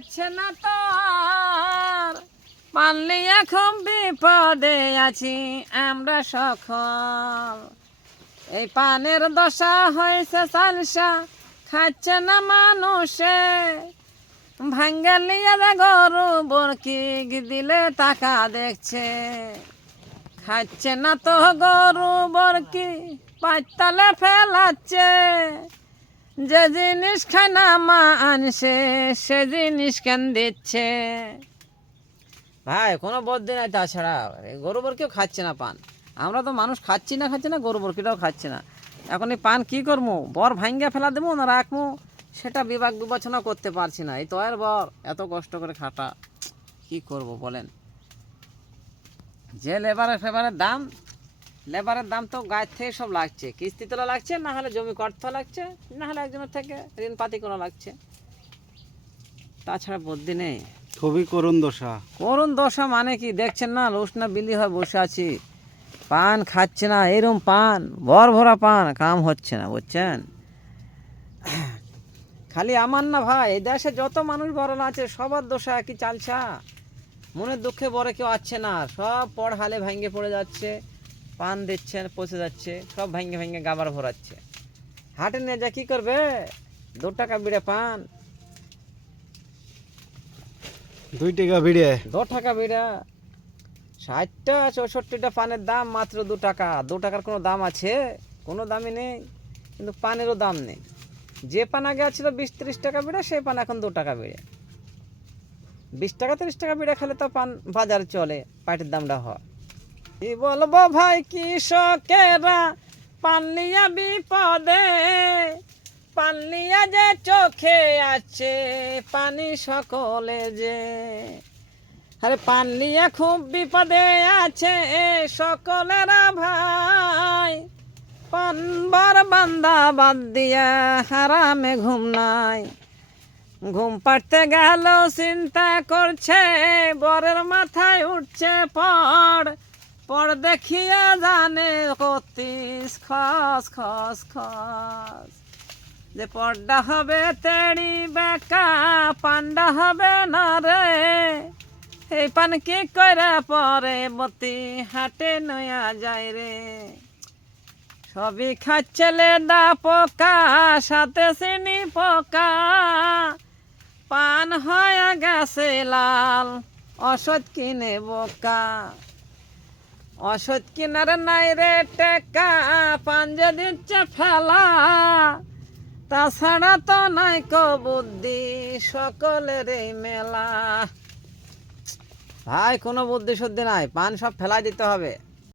খাচ্ছে না তো আর পানলি এখন বিপদে আছি আমরা সকল। এই পানের দশা হয়েছে চালসা, খাচ্ছে না মানুষে। ভাঙ্গালিয়া গরু বরকি দিলে টাকা দেখছে, খাচ্ছে না তো গরু বরকি পাইতালে ফেলাচ্ছে। যে জিনিস খায় না মা আনছে সে জিনিস কেন দিচ্ছে। ভাই কোনো বদ্দি নাই, তাছাড়া গরু বরকিও খাচ্ছে না পান। আমরা তো মানুষ খাচ্ছি না গরু বরকিটাও খাচ্ছে না। এখন এই পান কী করবো, বর ভাঙ্গা ফেলা দেবো না রাখবো সেটা বিভাগ বিবেচনা করতে পারছি না। এই তো আর বর এত কষ্ট করে খাটা, কি করব বলেন। যে লেবারের দাম তো গায়ের থেকে সব লাগছে, কিস্তি তোলা লাগছে, না হলে জমি করতে লাগছে, না হলে একজনের থেকে ঋণ পাতি করা লাগছে। তাছাড়া বুদ্ধি নেই। খুবই করুণ দশা মানে কি দেখছেন না, রোশনা বিলি হয়ে বসে আছি, পান খাচ্ছে না। এরম পান ভর ভরা পান কাম হচ্ছে না, বুঝছেন। খালি আমার না ভাই, এই দেশে যত মানুষ বড় আছে সবার দোষা একই চালছা। মনের দুঃখে বড় কেউ আছে না, সব পড় হালে ভেঙে পড়ে যাচ্ছে, পান দিচ্ছে পচে যাচ্ছে, সব ভেঙে গাবার ভরাচ্ছে। হাটে নিয়ে যা কি করবে, 2 টাকা বিড়ে পান, 2 টাকা বিড়ে 2 টাকা বিড়া। 60টা 64টা পানের দাম মাত্র 2 টাকা। 2 টাকার কোনো দাম আছে? কোনো দামই নেই। কিন্তু পানেরও দাম নেই। যে পান আগে ছিল 20-30 টাকা বিড়া, সেই পান এখন 2 টাকা বিড়ে। 20 টাকা 30 টাকা বিড়া খেলে তো পান বাজারে চলে, পাটের দামটা হয়। কি বলবো ভাই কৃষকেরা পান নিয়া বিপদে, পান নিয়া যে চোখে আছে পানি সকলে যে। আরে পান নিয়া খুব বিপদে আছে সকলেরা ভাই। পানবার বান্দা বাদ দিয়া হারামে ঘুম নাই। ঘুম পাড়তে গেল চিন্তা করছে, বরের মাথায় উঠছে পড় দেখিয়া জানে কতিস খস খস খস। যে পড়টা হবে তেড়ি বেকা, পান্ডা হবে না রে। এই পান কি করে পরে বতি হাটে নয়া যায় রে। সবই খাচ্ছে লেদা পোকা, সাথে চিনি পোকা। পান হয়ে গেছে লাল, অসৎ কিনে বোকা। অসৎ কিনার নাই রে টেকা, পান যে দিচ্ছে ফেলা। তাছাড়া তো নাই কো বুদ্ধি, সকলের এই মেলা। ভাই কোনো বুদ্ধি শুদ্ধি নাই, পান সব ফেলাই দিতে হবে।